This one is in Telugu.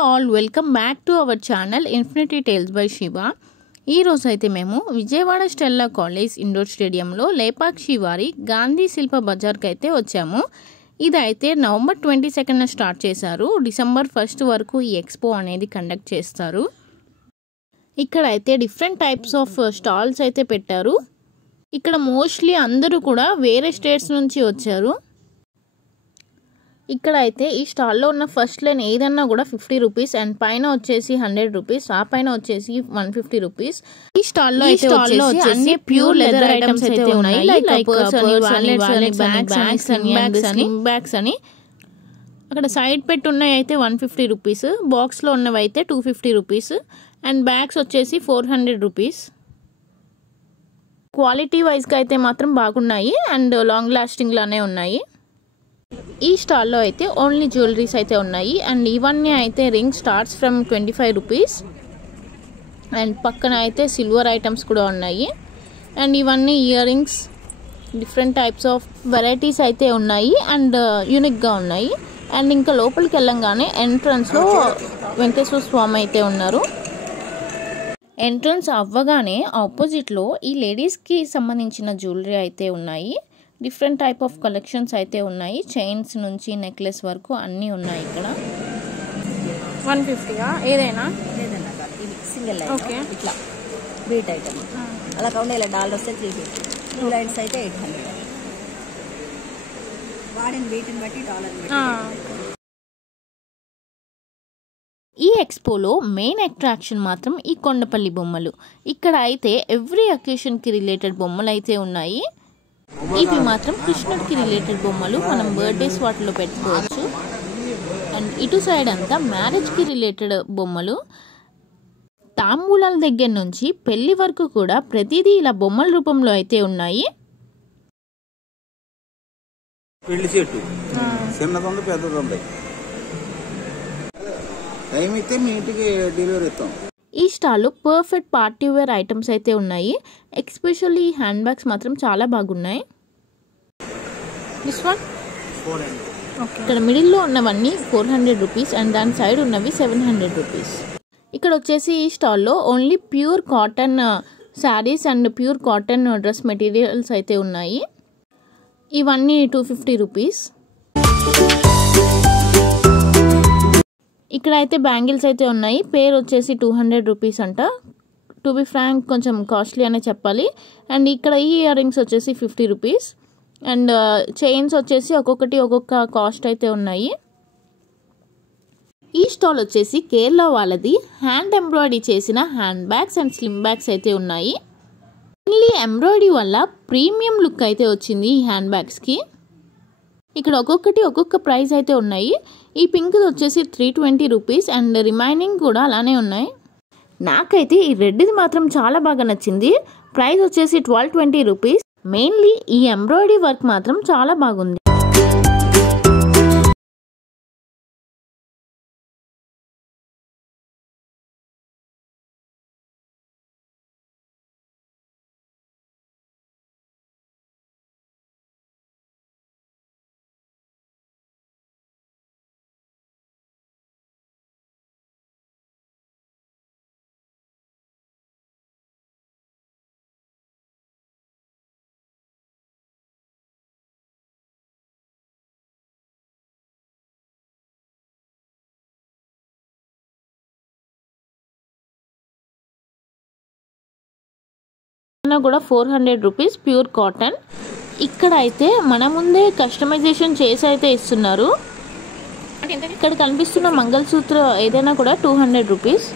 all, welcome back to our channel Infinity Tales by Shiva. ఈ రోజు అయితే మేము విజయవాడ స్టెల్లా కాలేజ్ ఇండోర్ స్టేడియంలో లేపాక్షి వారి గాంధీ శిల్ప బజార్కి అయితే వచ్చాము. ఇదైతే నవంబర్ 22న స్టార్ట్ చేశారు. డిసెంబర్ 1 వరకు ఈ ఎక్స్పో అనేది కండక్ట్ చేస్తారు. ఇక్కడ అయితే డిఫరెంట్ టైప్స్ ఆఫ్ స్టాల్స్ అయితే పెట్టారు. ఇక్కడ మోస్ట్లీ అందరూ కూడా వేరే స్టేట్స్ నుంచి వచ్చారు. ఇక్కడ అయితే ఈ స్టాల్లో ఉన్న ఫస్ట్ లైన్ ఏదన్నా కూడా 50 రూపీస్ అండ్ పైన వచ్చేసి 100 రూపీస్, ఆ పైన వచ్చేసి 150 రూపీస్. ఈ స్టాల్లో అయితే అన్ని ప్యూర్ లెదర్ ఐటమ్స్ అయితే ఉన్నాయి. లైక్ బ్యాగ్స్ అని అక్కడ సైడ్ పెట్టి ఉన్నాయి అయితే 150 రూపీస్, బాక్స్లో ఉన్నవి అయితే 250 రూపీస్ అండ్ బ్యాగ్స్ వచ్చేసి 400 రూపీస్. క్వాలిటీ వైజ్గా అయితే మాత్రం బాగున్నాయి అండ్ లాంగ్ లాస్టింగ్ లానే ఉన్నాయి. ఈ స్టాల్లో అయితే ఓన్లీ జ్యువెలరీస్ అయితే ఉన్నాయి అండ్ ఇవన్నీ అయితే ring starts from 25 rupees and పక్కన అయితే సిల్వర్ ఐటమ్స్ కూడా ఉన్నాయి అండ్ ఇవన్నీ ear rings, different types of varieties అయితే ఉన్నాయి అండ్ యూనిక్గా ఉన్నాయి. అండ్ ఇంకా లోపలికి వెళ్ళంగానే ఎంట్రన్స్లో వెంకటేశ్వర స్వామి అయితే ఉన్నారు. ఎంట్రన్స్ అవ్వగానే ఆపోజిట్లో ఈ లేడీస్కి సంబంధించిన జ్యువెలరీ అయితే ఉన్నాయి. డిఫరెంట్ టైప్ ఆఫ్ కలెక్షన్స్ అయితే ఉన్నాయి. చైన్స్ నుంచి నెక్లెస్ వరకు అన్నీ ఉన్నాయి. ఇక్కడ 150 ఏదైనా ఇది సింగిల్ లైన్ ఇట్లా బీట్ ఐటమ్ అలా కాకుండా ఇలా డాలర్ వస్తే 350, 2 లైన్స్ అయితే 800. వాడిన బీట్ని బట్టి డాలర్ బట్టి. ఈ ఎక్స్పోలో మెయిన్ అట్రాక్షన్ మాత్రం ఈ కొండపల్లి బొమ్మలు. ఇక్కడ అయితే ఎవ్రీ అకేషన్కి రిలేటెడ్ బొమ్మలు అయితే ఉన్నాయి. ఇవి మాత్రం కృష్ణుడికి రిలేటెడ్ బొమ్మలు, మనం బర్త్డేస్ వాటిలో పెట్టుకోవచ్చు. అండ్ ఇటు సైడ్ అంతా మ్యారేజ్కి రిలేటెడ్ బొమ్మలు. తాంబూలాల దగ్గర నుంచి పెళ్లి వరకు కూడా ప్రతిదీ ఇలా బొమ్మల రూపంలో అయితే ఉన్నాయి. పెళ్లి చెట్టు చిన్నది పెద్దది టైం అయితే మీ ఇంటికి డెలివరీ ఇస్తాం. ఈ స్టాల్లో పర్ఫెక్ట్ పార్టీ వేర్ ఐటమ్స్ అయితే ఉన్నాయి. ఎక్స్పెషల్లీ హ్యాండ్ బ్యాగ్స్ మాత్రం చాలా బాగున్నాయి. ఇక్కడ మిడిల్లో ఉన్నవన్నీ 400 రూపీస్ అండ్ దాని సైడ్ ఉన్నవి 700 రూపీస్. ఇక్కడ వచ్చేసి ఈ స్టాల్లో only pure cotton sarees and pure cotton dress materials అయితే ఉన్నాయి. ఇవన్నీ 250 రూపీస్. ఇక్కడ అయితే బ్యాంగిల్స్ అయితే ఉన్నాయి. పేరు వచ్చేసి 200 రూపీస్ అంట. టు బి ఫ్రాంక్ కొంచెం కాస్ట్లీ అనే చెప్పాలి. అండ్ ఇక్కడ ఈ ఇయర్ రింగ్స్ వచ్చేసి 50 రూపీస్ అండ్ చైన్స్ వచ్చేసి ఒక్కొక్క కాస్ట్ అయితే ఉన్నాయి. ఈ స్టాల్ వచ్చేసి కేరళ వాళ్ళది హ్యాండ్ ఎంబ్రాయిడరీ చేసిన hand bags and slim bags అయితే ఉన్నాయి. ఓన్లీ ఎంబ్రాయిడరీ వల్ల ప్రీమియం లుక్ అయితే వచ్చింది ఈ హ్యాండ్ బ్యాగ్స్కి. ఇక్కడ ఒక్కొక్క ప్రైస్ అయితే ఉన్నాయి. ఈ పింక్ వచ్చేసి 320 రూపీస్ అండ్ రిమైనింగ్ కూడా అలానే ఉన్నాయి. నాకైతే ఈ రెడ్ది మాత్రం చాలా బాగా నచ్చింది. ప్రైస్ వచ్చేసి 1220 రూపీస్. మెయిన్లీ ఈ ఎంబ్రాయిడరీ వర్క్ మాత్రం చాలా బాగుంది. కూడా 400 రూపీస్ ప్యూర్ కాటన్. ఇక్కడ అయితే మన ముందే కస్టమైజేషన్ చేసి అయితే ఇస్తున్నారు. ఇక్కడ కనిపిస్తున్న మంగళసూత్ర ఏదైనా కూడా 200 రూపీస్.